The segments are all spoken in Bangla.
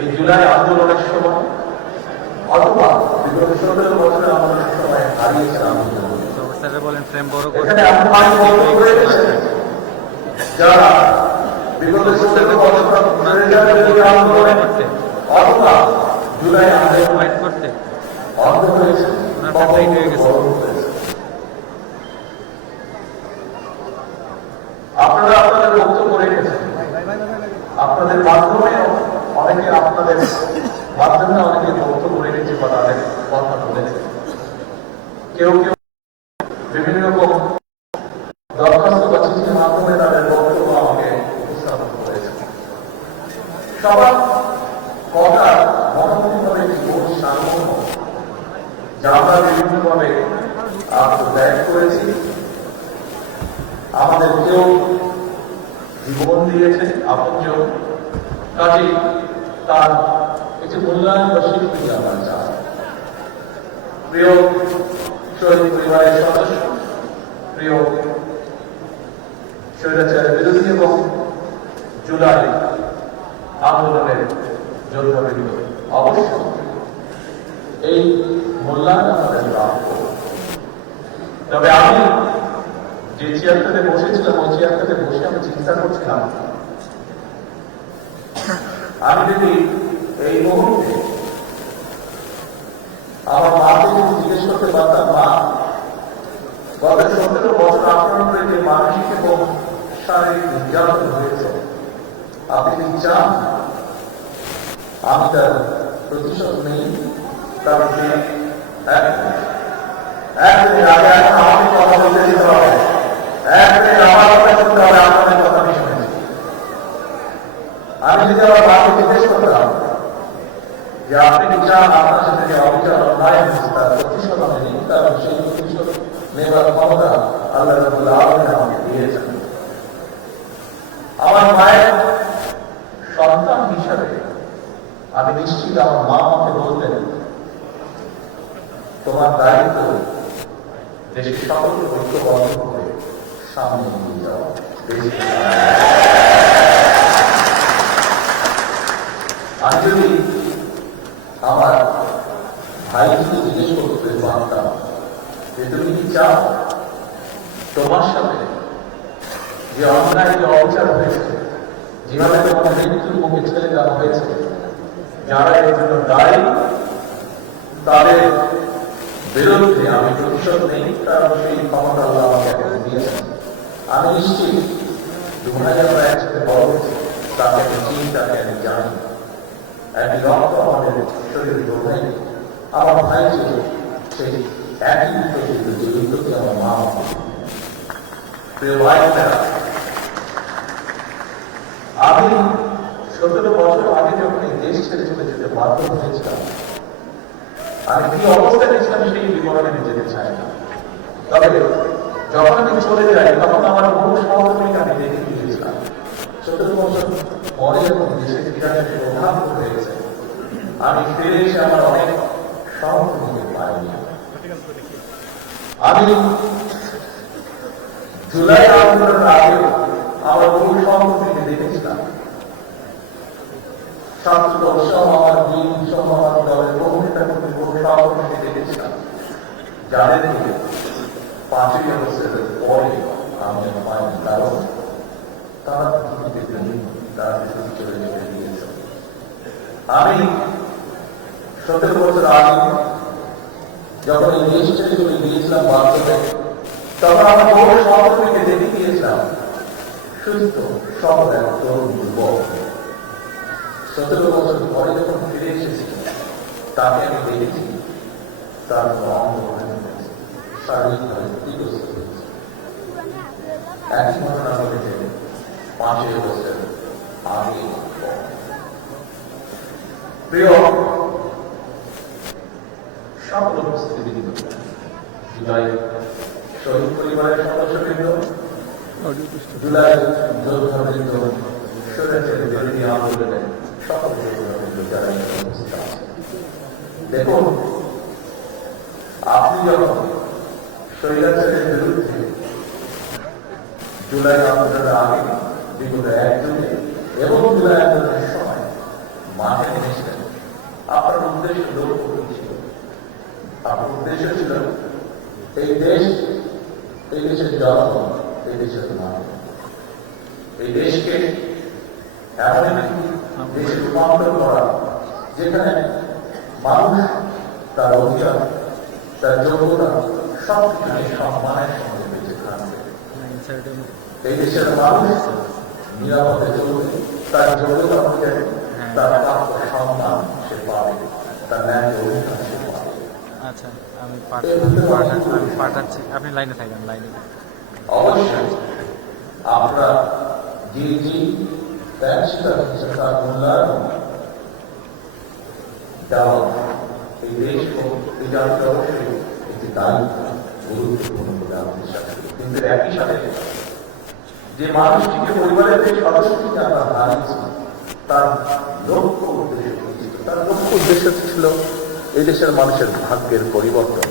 এই জুলাই আন্দোলনের সময় অথবা বিগত ১৭ বছরের আন্দোলনের সময় হারিয়েছেন আন্দোলন। এখানে আপনারা বলতে পেরেছেন যারা বিগত ১৭ বছর আন্দোলনে অথবা জুলাই আন্দোলন করতে অন্ধ হয়েছে, আপনারা আপনাদের বক্তব্য রেখেছেন। আপনাদের মাধ্যমে অনেকে বক্তব্য রেখেছে বা তাদের কথা বলেছে। কেউ কেউ বিভিন্ন রকম দরখাস্ত বা চিঠির মাধ্যমে তাদের বক্তব্য আমাকে উপস্থাপন করেছে। সবার কথা মনোমুখভাবে একটি সার্বভৌম যা আমরা বিভিন্নভাবে ব্যয় করেছি। আমাদের কেউ জীবন দিয়েছে আপনজন, কাজে তার একটি মূল্যায়ন বা স্বীকৃতি আমরা চাই। প্রিয় শহীদ পরিবারের সদস্য, প্রিয় স্বৈরাচারের বিরোধী এবং জুলাই আন্দোলনের যোদ্ধাবৃন্দ, অবশ্যই এই মূল্যায়ন আমাদের লাভ করব। তবে আমি যে চেয়ারটাতে বসেছিলাম ওই চেয়ারটাতে বসে আমি চিন্তা করছিলাম, আমি যদি এই মুহূর্তে আমার মাকে যদি জিজ্ঞেস করতে পারতাম, মা গত ১৭ বছর আপনার উপরে যে মানসিক এবং শারীরিক নির্যাতন হয়েছে, আপনি কি চান আমি তার প্রতিশোধ নেই? কারণ একদিন আগে আমাকে কথা বলতে দিতে হবে, একদিন আমার কথা শুনতে হবে, আপনাদের কথা আমি শুনেছি। আমি যদি আমার মাকে জিজ্ঞেস করতাম যে আপনি কি চান আপনার সাথে যে অবিচার অন্যায় হয়েছে তার প্রতিশোধ আমি নিই, কারণ সেই প্রতিশোধ নেবার ক্ষমতা আল্লাহ রাব্বুল আলামিন আমাকে দিয়েছেন। আমার মায়ের সন্তান হিসাবে আমি নিশ্চিত আমার মা আমাকে বলতেন, তোমার দায়িত্ব দেশের সকলকে ঐক্যবদ্ধ করে সামনে এগিয়ে যাওয়া। আমি যদি আমার ভাইকে জিজ্ঞেস করতে পারতাম যে তুমি কি চাও তোমার সাথে যে অন্যায় যে অবিচার হয়েছে, যেভাবে তোমার মৃত্যুর মুখে ছেড়ে দেওয়া হয়েছে, যারা এর জন্য দায়ী তাদের বিরুদ্ধে আমি প্রতিশোধ নেই, কারণ সেই ক্ষমতা আল্লাহ আমাকে এখন দিয়েছেন। আমি নিশ্চিত ২০০০ একসাথে বড় হয়েছে, তাকে আমি চিনি, তাকে আমি জানি। একই রক্ত আমাদের শরীরে বোঝাই, আমার ভাই ছিল সেই একই যে আমার মা। প্রিয় ভাইরা, আমি ১৭ বছর আগে যখন এই দেশ ছেড়ে চলে যেতে বাধ্য হয়েছিলাম, আমি কি অবস্থায় ছিলাম সেই বিবরণে আমি যেতে চাই না। তবে যখন আমি চলে যাই তখন আমার বহু সহকর্মীকে আমি দেখে গিয়েছিলাম। ১৭ বছর পরে যখন দেশে ফিরানোর প্রধান হয়েছে, আমি ফিরে এসে আমার অনেক সহকর্মীকে পাইনি। আমি জুলাই আন্দোলনের আগে আমার বহু সহকর্মীকে দেখেছিলাম। ছাত্র সহ আমার দিন সহ আমার দলের বহু নেতাকর্মী বহু সহকর্মীকে দেখেছিলাম, যাদেরকে ৫ই আগস্টের পরে আমি পাইনি, কারণ তারা পৃথিবীতে নেই, তারা পৃথিবী চলে যেতে দিয়েছে। আমি ১৭ বছর আগে যখন এই দেশ ছেড়ে চলে গিয়েছিলাম বাস্তবে, তখন আমার বহু সহকর্মীকে দেখে গিয়েছিলাম সুস্থ সবল এক তরুণ যুবক। ১৭ বছর পরে যখন ফিরে এসেছি, তাকে আমি দেখেছি তার অঙ্গহানি হয়েছে, শারীরিকভাবে ক্ষতিগ্রস্ত হয়েছে। একই ঘটনা ঘটেছে ৫ই আগস্টের আগে। প্রিয় সকল উপস্থিতিবৃন্দ, জুলাই শহীদ পরিবারের সদস্যবৃন্দ, জুলাই যোদ্ধাবৃন্দ, স্বৈরাচারের বিরোধী আন্দোলনের সকল যোদ্ধাবৃন্দ যারা উপস্থিত আছে, দেখুন, আপনি যখন স্বৈরাচারের বিরুদ্ধে জুলাই আন্দোলনের আগে বিগত ১ জুলাই এবং জুলাই আন্দোলনের সময় মাঠে উদ্দেশ্য লক্ষ্য ছিল, আপনার উদ্দেশ্য ছিল এই দেশ, এই দেশের জনগণ, এই দেশের মানুষ, এই দেশকে এমন একটি দেশে রূপান্তর করা যেখানে মানুষ তার অধিকার, তার যোগ্যতা সবকিছু সম্মানের সঙ্গে বেঁচে থাকবে। এই দেশের মানুষ নিরাপদে চলবে, তার যোগ্যতা অনুযায়ী তার প্রাপ্য সম্মান সে পাবে, তার ন্যায় অধিকার সে পাবে। আচ্ছা, আমি পাঠাচ্ছি, আপনি লাইনে থাকবেন। লাইনে অবশ্যই আমরা যে দেন তার মূল্যায়ন দেওয়া এই দেশ ও এই জাতির অবশ্যই একটি দায়িত্ব, গুরুত্বপূর্ণ বলে আমি বিশ্বাস করি। কিন্তু একই সাথে যে মানুষটিকে, পরিবারের যে সদস্যটিকে আমরা হারিয়েছি, তার লক্ষ্য উদ্দেশ্য ছিল, তার লক্ষ্য উদ্দেশ্য ছিল এই দেশের মানুষের ভাগ্যের পরিবর্তন,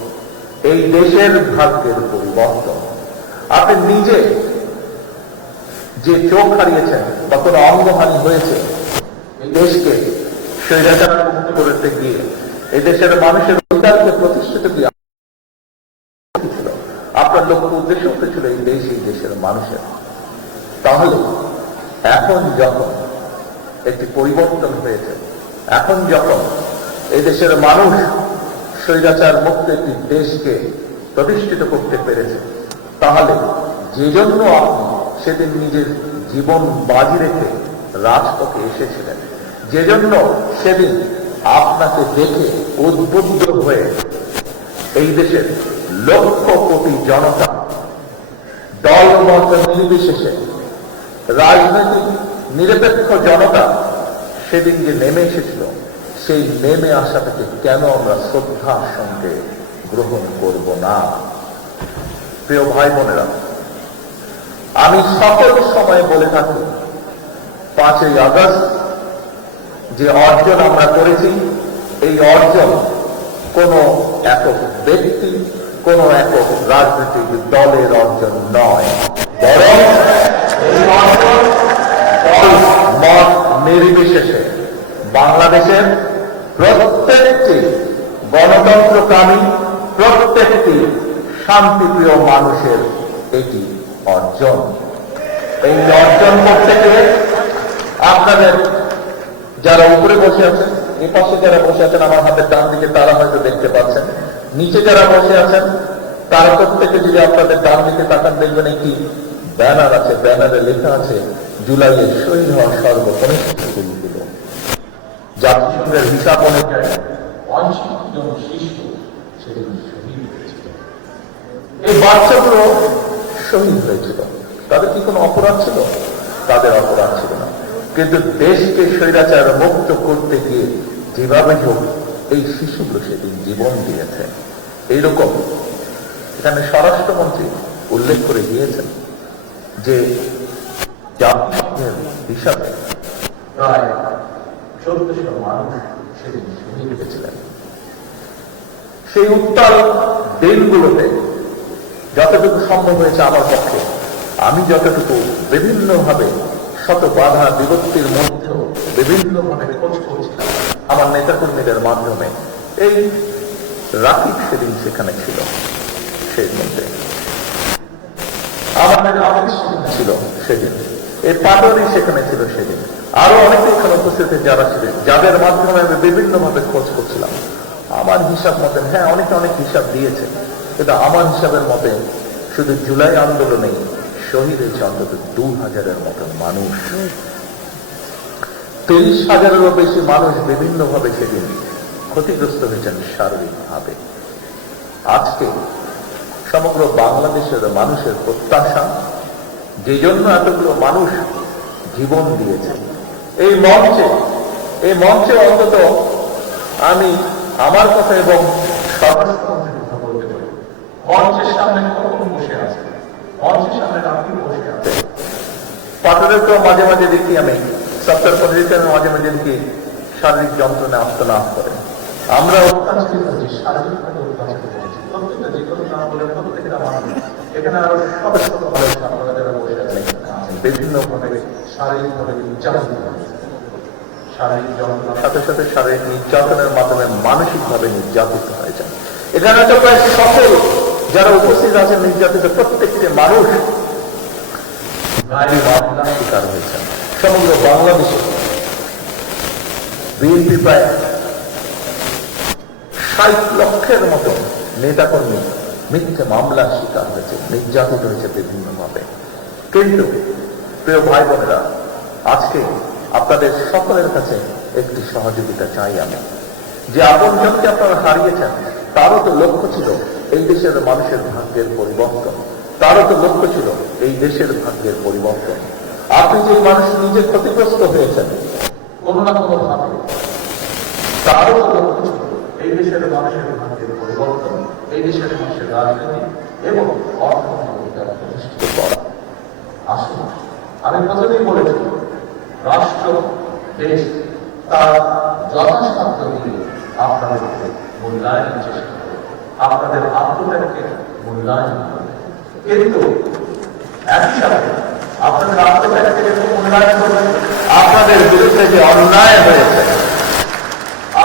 এই দেশের ভাগ্যের পরিবর্তন। আপনি নিজে যে চোখ হারিয়েছেন বা কোনো অঙ্গহানি হয়েছে, এই দেশকে স্বৈরাচার মুক্ত করতে গিয়ে এই দেশের মানুষের অধিকারকে প্রতিষ্ঠিত দিয়ে ছিল, আপনার লক্ষ্য উদ্দেশ্য ছিল এই দেশ, এই দেশের মানুষের। তাহলে এখন যখন একটি পরিবর্তন হয়েছে, এখন যখন এই দেশের মানুষ স্বৈরাচার মুক্ত একটি দেশকে প্রতিষ্ঠিত করতে পেরেছে, তাহলে যে জন্য আপনি সেদিন নিজের জীবন বাজি রেখে রাজপথে এসেছিলেন, যে জন্য সেদিন আপনাকে দেখে উদ্বুদ্ধ হয়ে এই দেশের লক্ষ কোটি জনতা দল মত নির্বিশেষে রাজনৈতিক নিরপেক্ষ জনতা সেদিন যে নেমে এসেছিল, সেই নেমে আসাটাকে কেন আমরা শ্রদ্ধার সঙ্গে গ্রহণ করব না? প্রিয় ভাই বোনেরা, আমি সকল সময় বলে থাকি 5ই আগস্ট যে অর্জন আমরা করেছি, এই অর্জন কোন একক ব্যক্তি, কোন একক রাজনৈতিক দলের অর্জন নয়, বরং এই অর্জন দল মত নির্বিশেষে বাংলাদেশের প্রত্যেকটি গণতন্ত্রকামী, প্রত্যেকটি শান্তিপ্রিয় মানুষের এটি অর্জন। এই অর্জন করতে গিয়ে আপনাদের যারা উপরে বসে আছেন, এ পাশে যারা বসে আছেন, আমার হাতের ডান দিকে তারা হয়তো দেখতে পাচ্ছেন, নিচে যারা বসে আছেন তারা প্রত্যেকে যদি আপনাদের ডান দিকে তাকান, দেখবেন একটি ব্যানার আছে, ব্যানারে লেখা আছে জুলাইয়ে শহীদ হওয়া সর্বকনিষ্ঠ গুলো। জাতিসংঘের হিসাব অনুযায়ী 65 জন শিশু সেদিন শহীদ হয়েছিল। এই বাচ্চাগুলো শহীদ হয়েছিল, তাদের কি কোনো অপরাধ ছিল? তাদের অপরাধ ছিল না। কিন্তু দেশকে স্বৈরাচার মুক্ত করতে গিয়ে যেভাবে হোক এই শিশুগুলো সেদিন জীবন দিয়েছে। এইরকম এখানে স্বরাষ্ট্রমন্ত্রী উল্লেখ করে দিয়েছেন যে জাতিসংঘের হিসাবে প্রায় 1400 মানুষ সেদিন শহীদ হয়েছিলেন। সেই উত্তাল দিনগুলোতে যতটুকু সম্ভব হয়েছে আমার পক্ষে, আমি যতটুকু বিভিন্নভাবে শত বাধা বিপত্তির মধ্যেও বিভিন্নভাবে খোঁজ করছিলাম আমার নেতাকর্মীদের মাধ্যমে, এই রাকিব সেদিন সেখানে ছিল, সেই মধ্যে আমাদের ছিল সেদিন, এই পাটোয়ারি সেখানে ছিল সেদিন, আরো অনেকে এখানে উপস্থিত যারা ছিলেন, যাদের মাধ্যমে আমি বিভিন্নভাবে খোঁজ করছিলাম। আমার হিসাব মতে, হ্যাঁ অনেকে অনেক হিসাব দিয়েছে, কিন্তু আমার হিসাবের মতে শুধু জুলাই আন্দোলনে শহীদ হয়েছে অন্তত 2000-এর মতো মানুষ। 30,000-এরও বেশি মানুষ বিভিন্নভাবে সেদিন ক্ষতিগ্রস্ত হয়েছেন শারীরিকভাবে। আজকে সমগ্র বাংলাদেশের মানুষের প্রত্যাশা, যে জন্য এতগুলো মানুষ জীবন দিয়েছে, এই মঞ্চে অন্তত আমি আমার কথা এবং স্বরাষ্ট্রমন্ত্রীর কথা বলতে পারি। মঞ্চের সামনে কখন বসে আছে, মঞ্চের সামনে আপনি বসে আছে, পাঠকেরকেও মাঝে মাঝে দেখি আমি, সপ্তাহ পদ্ধতিতে মাঝে মাঝে দেখি শারীরিক যন্ত্রণা আত্মনাদ করে। আমরা অত্যাচারিত হয়েছি, শারীরিকভাবে অত্যাচারিত হয়েছি, প্রত্যেকটা যে কোনো নাম বলে প্রত্যেকটা মানুষ এখানে আরো শত শত ভালো আপনারা যারা বসে আছেন বিভিন্নভাবে শারীরিকভাবে নির্যাতিত হয়েছে। শারীরিক যন্ত্রণার সাথে সাথে শারীরিক নির্যাতনের মাধ্যমে মানসিকভাবে নির্যাতিত হয়েছেন। এখানে তো প্রায় সকল যারা উপস্থিত আছেন নির্যাতিত প্রত্যেকটি মানুষ নারী মামলার শিকার হয়েছেন। সমগ্র বাংলাদেশে বিএনপি প্রায় 60 লক্ষের মতো নেতাকর্মী মিথ্যে মামলার শিকার হয়েছে, নির্যাতিত হয়েছে বিভিন্নভাবে। কিন্তু প্রিয় ভাই বোনেরা, আজকে আপনাদের সকলের কাছে একটি সহযোগিতা চাই আমি, যে আপনজনকে আপনারা হারিয়েছেন তারও তো লক্ষ্য ছিল এই দেশের মানুষের ভাগ্যের পরিবর্তন, তারও তো লক্ষ্য ছিল এই দেশের ভাগ্যের পরিবর্তন। আপনি যে মানুষ নিজে ক্ষতিগ্রস্ত হয়েছেন কোনো না কোনো ভাবে, তারও তো লক্ষ্য ছিল এই দেশের মানুষের ভাগ্যের পরিবর্তন, এই দেশের মানুষের রাজনীতি এবং অর্থনৈতিক প্রতিষ্ঠিত করা। আসুন, আমি প্রথমেই বলেছি, রাষ্ট্র দেশ তার যথাসাধ্য দিয়ে আপনাদেরকে মূল্যায়নের চেষ্টা করে, আপনাদের আত্মত্যাগকে মূল্যায়ন করে। কিন্তু একই সাথে আপনাদের আত্মত্যাগকে যখন মূল্যায়ন করবেন, আপনাদের বিরুদ্ধে যে অন্যায় হয়েছে,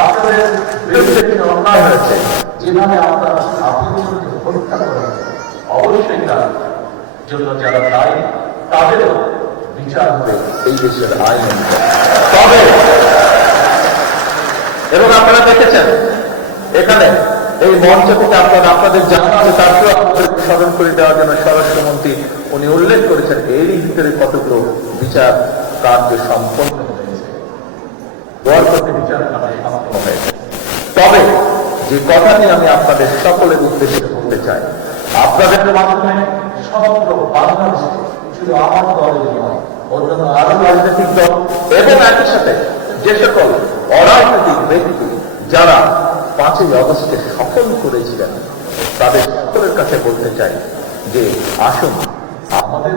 আপনাদের বিরুদ্ধে যে অন্যায় হয়েছে, যেভাবে আপনারা আপনজনকে হত্যা করেন, অবশ্যই তার জন্য যারা দায়ী তাদেরও বিচার হবে এই দেশের আইন অনুযায়ী। তবে এবং আপনারা দেখেছেন এখানে এই মঞ্চ থেকে আপনাদের জানা আছে, তারপরে আপনাদের স্মরণ করে দেওয়ার জন্য স্বরাষ্ট্রমন্ত্রী উনি উল্লেখ করেছেন এরই ভিতরে কতগুলো বিচার কার্য সম্পন্ন হয়েছে, দোয়ার করতে বিচার কার্য সম্পন্ন হয়েছে। তবে যে কথাটি আমি আপনাদের সকলের উদ্দেশ্যে বলতে চাই, আপনাদের মাধ্যমে সমগ্র বাংলাদেশে, শুধু আমার দলের নয়, অন্যান্য আরো রাজনৈতিক দল এবং একই সাথে যে সকল অরাজনৈতিক ব্যক্তি যারা 5ই আগস্টকে সফল করেছিলেন, তাদের সকলের কাছে বলতে চাই যে আসুন, আমাদের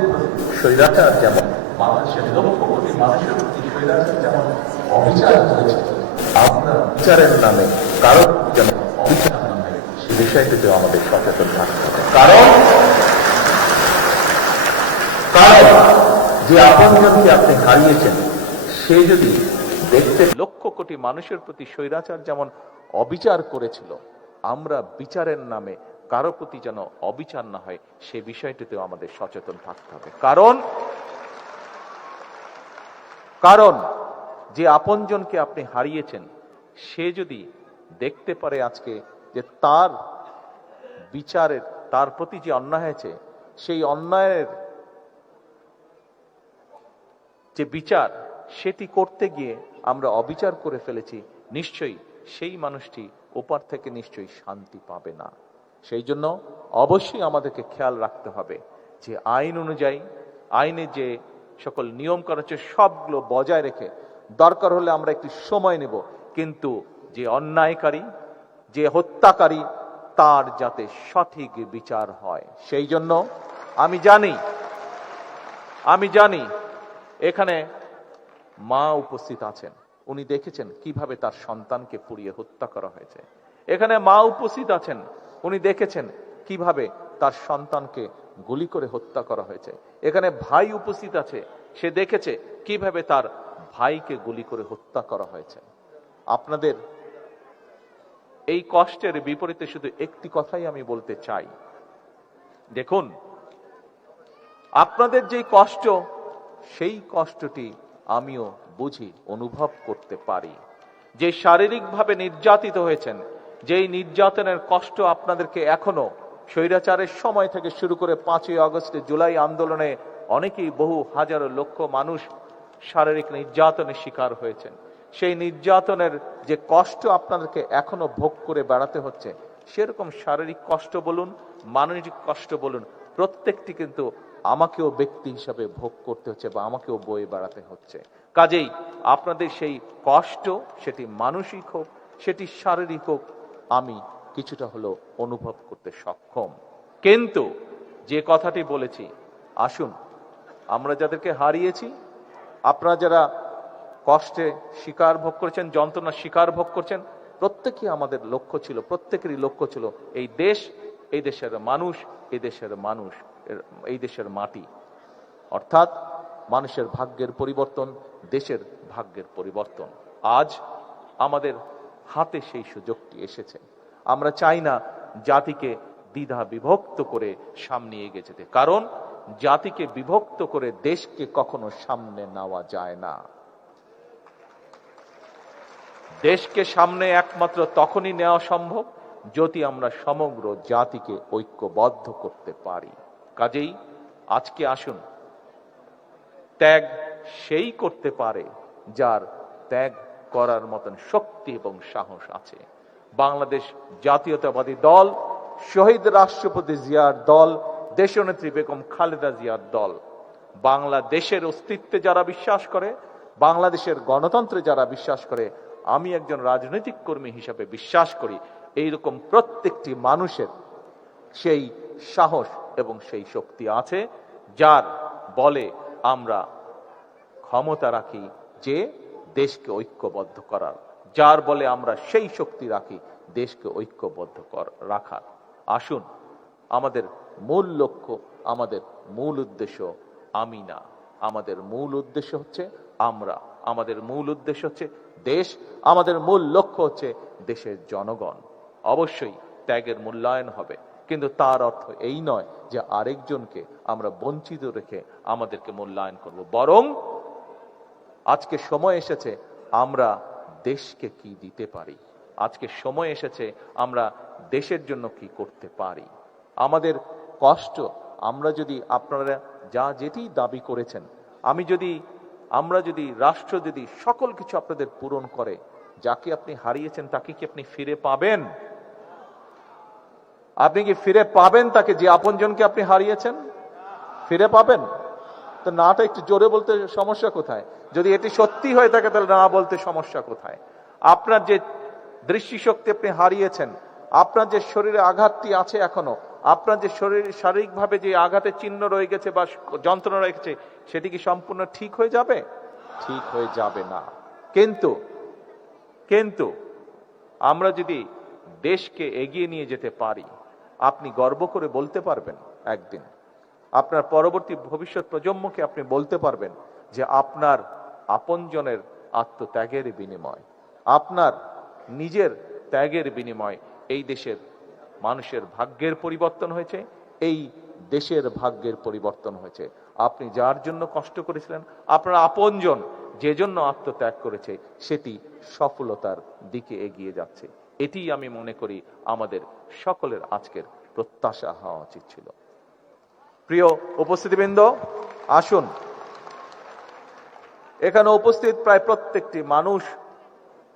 স্বৈরাচার যেমন বাংলাদেশের লক্ষ কোটি মানুষের প্রতি স্বৈরাচার যেমন অবিচার করেছে, আমরা বিচারের নামে কারো যেন অবিচার না হয় সে বিষয়টিতে আমাদের সচেতন থাকতে হবে। কারণ যে আপনজনকে আপনি হারিয়েছেন, সে যদি দেখতে লক্ষ কোটি মানুষের প্রতি স্বৈরাচার যেমন অবিচার করেছিল, আমরা বিচারের নামে কারো প্রতি যেন অবিচার না হয় সে বিষয়টিতেও আমাদের সচেতন থাকতে হবে। কারণ যে আপনজনকে আপনি হারিয়েছেন, সে যদি দেখতে পারে আজকে যে তার বিচারের, তার প্রতি যে অন্যায় হয়েছে, সেই অন্যায়ের যে বিচার সেটি করতে গিয়ে আমরা অবিচার করে ফেলেছি, নিশ্চয়ই সেই মানুষটি ওপার থেকে নিশ্চয়ই শান্তি পাবে না। সেই জন্য অবশ্যই আমাদেরকে খেয়াল রাখতে হবে যে আইন অনুযায়ী, আইনে যে সকল নিয়ম করা হচ্ছে সবগুলো বজায় রেখে, দরকার হলে আমরা একটু সময় নেব, কিন্তু যে অন্যায়কারী, যে হত্যাকারী, তার যাতে সঠিক বিচার হয়। সেই জন্য আমি জানি এখানে মা উপস্থিত আছেন, উনি দেখেছেন কিভাবে তার সন্তানকে পুড়িয়ে হত্যা করা হয়েছে। এখানে মা উপস্থিত আছেন, উনি দেখেছেন কিভাবে তার সন্তানকে গুলি করে হত্যা করা হয়েছে। এখানে ভাই উপস্থিত আছে, সে দেখেছে কিভাবে তার ভাইকে গুলি করে হত্যা করা হয়েছে। আপনাদের এই কষ্টের বিপরীতে শুধু একটি কথাই আমি বলতে চাই, দেখুন, আপনাদের যে কষ্ট, সেই কষ্টটি আমিও বুঝি, অনুভব করতে পারি। যে শারীরিকভাবে নির্যাতিত হয়েছেন, যেই নির্যাতনের কষ্ট আপনাদেরকে এখনো স্বৈরাচারের সময় থেকে শুরু করে 5ই আগস্টে জুলাই আন্দোলনে অনেকেই, বহু হাজারো লক্ষ মানুষ শারীরিক নির্যাতনের শিকার হয়েছেন, সেই নির্যাতনের যে কষ্ট আপনাদেরকে এখনো ভোগ করে বেড়াতে হচ্ছে, সেরকম শারীরিক কষ্ট বলুন, মানসিক কষ্ট বলুন, প্রত্যেকটি কিন্তু আমাকেও ব্যক্তি হিসাবে ভোগ করতে হচ্ছে বা আমাকেও বয়ে বেড়াতে হচ্ছে। কাজেই আপনাদের সেই কষ্ট, সেটি মানসিক হোক, সেটি শারীরিক হোক, আমি কিছুটা হলেও অনুভব করতে সক্ষম। কিন্তু যে কথাটি বলেছি, আসুন, আমরা যাদেরকে হারিয়েছি, আপনারা যারা কষ্টে শিকার ভোগ করেছেন, যন্ত্রণা শিকার ভোগ করছেন, প্রত্যেকেই আমাদের লক্ষ্য ছিল, প্রত্যেকেরই লক্ষ্য ছিল এই দেশ, এই দেশের মানুষ, এই দেশের মাটি, অর্থাৎ মানুষের ভাগ্যের পরিবর্তন, দেশের ভাগ্যের পরিবর্তন। আজ আমাদের হাতে সেই সুযোগটি এসেছে। আমরা চাই না জাতিকে দ্বিধা বিভক্ত করে সামনে এগিয়ে যেতে, কারণ জাতিকে বিভক্ত করে দেশকে কখনো সামনে নেওয়া যায় না। দেশকে সামনে একমাত্র তখনই নেওয়া সম্ভব যদি আমরা সমগ্র জাতিকে ঐক্যবদ্ধ করতে পারি। কাজেই আজকে আসুন, ত্যাগ সেই করতে পারে যার ত্যাগ করার মতন শক্তি এবং সাহস আছে। বাংলাদেশ জাতীয়তাবাদী দল, শহীদ রাষ্ট্রপতি জিয়ার দল, দেশনেত্রী বেগম খালেদা জিয়ার দল বাংলাদেশের অস্তিত্বে যারা বিশ্বাস করে, বাংলাদেশের গণতন্ত্রে যারা বিশ্বাস করে, আমি একজন রাজনৈতিক কর্মী হিসাবে বিশ্বাস করি এইরকম প্রত্যেকটি মানুষের সেই সাহস এবং সেই শক্তি আছে, যার বলে আমরা ক্ষমতা রাখি যে দেশকে ঐক্যবদ্ধ করার, যার বলে আমরা সেই শক্তি রাখি দেশকে ঐক্যবদ্ধ রাখার। আসুন, আমাদের মূল লক্ষ্য, আমাদের মূল উদ্দেশ্য আমি না, আমাদের মূল উদ্দেশ্য হচ্ছে আমরা, আমাদের মূল উদ্দেশ্য হচ্ছে দেশ, আমাদের মূল লক্ষ্য হচ্ছে দেশের জনগণ। অবশ্যই ত্যাগের মূল্যায়ন হবে, কিন্তু তার অর্থ এই নয় যে আরেকজনকে আমরা বঞ্চিত রেখে আমাদেরকে মূল্যায়ন করব। বরং আজকে সময় এসেছে আমরা দেশকে কি দিতে পারি, আজকে সময় এসেছে আমরা দেশের জন্য কি করতে পারি। আমাদের কষ্ট, আমরা যদি আপনারা যা যেটি দাবি করেছেন, আমরা যদি রাষ্ট্র যদি সকল কিছু আপনাদের পূরণ করে, যাকে আপনি হারিয়েছেন তাকে কি আপনি ফিরে পাবেন? আপনি কি ফিরে পাবেন তাকে, যে আপনজনকে আপনি হারিয়েছেন? ফিরে পাবেন? তো নাটা একটু জোরে বলতে সমস্যা কোথায়? যদি এটি সত্যি হয়ে থাকে তাহলে না বলতে সমস্যা কোথায়? আপনার যে দৃষ্টিশক্তি আপনি হারিয়েছেন, আপনার যে শরীরে আঘাতটি আছে এখনো, আপনার যে শারীরিকভাবে যে আঘাতের চিহ্ন রয়ে গেছে বা যন্ত্রণা রয়ে গেছে, সেটি কি সম্পূর্ণ ঠিক হয়ে যাবে? ঠিক হয়ে যাবে না। কিন্তু আমরা যদি দেশকে এগিয়ে নিয়ে যেতে পারি, আপনি গর্ব করে বলতে পারবেন, একদিন আপনার পরবর্তী ভবিষ্যৎ প্রজন্মকে আপনি বলতে পারবেন যে আপনার আপনজনের আত্মত্যাগের বিনিময়, আপনার নিজের ত্যাগের বিনিময় এই দেশের মানুষের ভাগ্যের পরিবর্তন হয়েছে, এই দেশের ভাগ্যের পরিবর্তন হয়েছে। আপনি যার জন্য কষ্ট করেছিলেন, আপনার আপনজন যে জন্য আত্মত্যাগ করেছে, সেটি সফলতার দিকে এগিয়ে যাচ্ছে। এটি আমি মনে করি আমাদের সকলের আজকের প্রত্যাশা হওয়া উচিত ছিল। প্রিয় উপস্থিতিবৃন্দ, আসুন, এখানে উপস্থিত প্রায় প্রত্যেকটি মানুষ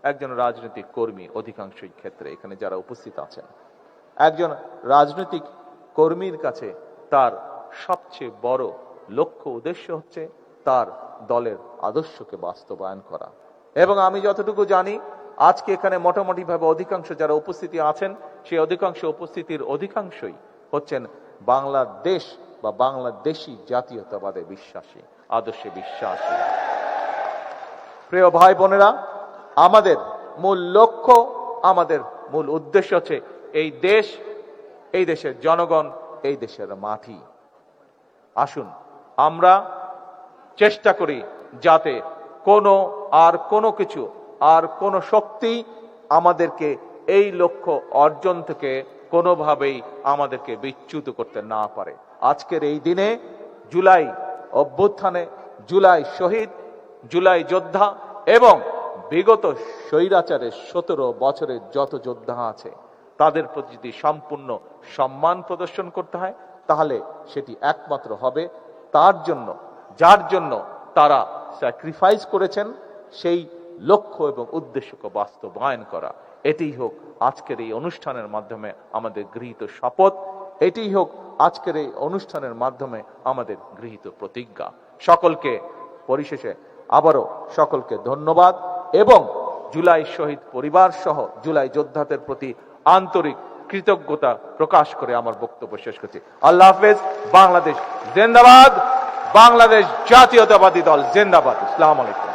একজন রাজনৈতিক কর্মী। অধিকাংশই ক্ষেত্রে এখানে যারা উপস্থিত আছেন, একজন রাজনৈতিক কর্মীর কাছে তার সবচেয়ে বড় লক্ষ্য উদ্দেশ্য হচ্ছে তার দলের আদর্শকে বাস্তবায়ন করা। এবং আমি যতটুকু জানি, আজকে এখানে মোটামুটি ভাবে অধিকাংশ যারা উপস্থিতি আছেন, সেই অধিকাংশ উপস্থিতির অধিকাংশই হচ্ছেন বাংলাদেশ বা বাংলাদেশী জাতীয়তাবাদে বিশ্বাসী, আদর্শে বিশ্বাসী। প্রিয় ভাই বোনেরা, আমাদের মূল লক্ষ্য, আমাদের মূল উদ্দেশ্য হচ্ছে এই দেশ, এই দেশের জনগণ, এই দেশের মাটি। আসুন আমরা চেষ্টা করি যাতে কোনো কিছু আর কোনো শক্তি আমাদেরকে এই লক্ষ্য অর্জন থেকে কোনোভাবেই আমাদেরকে বিচ্যুত করতে না পারে। আজকের এই দিনে জুলাই অভ্যুত্থানে, জুলাই শহীদ, জুলাই যোদ্ধা এবং বিগত স্বৈরাচারের 17 বছরের যত যোদ্ধা আছে, তাদের প্রতি যদি সম্পূর্ণ সম্মান প্রদর্শন করতে হয়, তাহলে সেটি একমাত্র হবে তার জন্য, যার জন্য তারা স্যাক্রিফাইস করেছেন, সেই লক্ষ্য এবং উদ্দেশ্যকে বাস্তবায়ন করা। এটাই হোক আজকের এই অনুষ্ঠানের মাধ্যমে আমাদের গৃহীত শপথ, এটাই হোক আজকের এই অনুষ্ঠানের মাধ্যমে আমাদের গৃহীত প্রতিজ্ঞা। সকলকে পরিশেষে আবারও সকলকে ধন্যবাদ এবং জুলাই শহীদ পরিবার সহ জুলাই যোদ্ধাদের প্রতি আন্তরিক কৃতজ্ঞতা প্রকাশ করে আমার বক্তব্য শেষ করছি। আল্লাহ হাফেজ। বাংলাদেশ জিন্দাবাদ, বাংলাদেশ জাতীয়তাবাদী দল জিন্দাবাদ। আসসালামু আলাইকুম।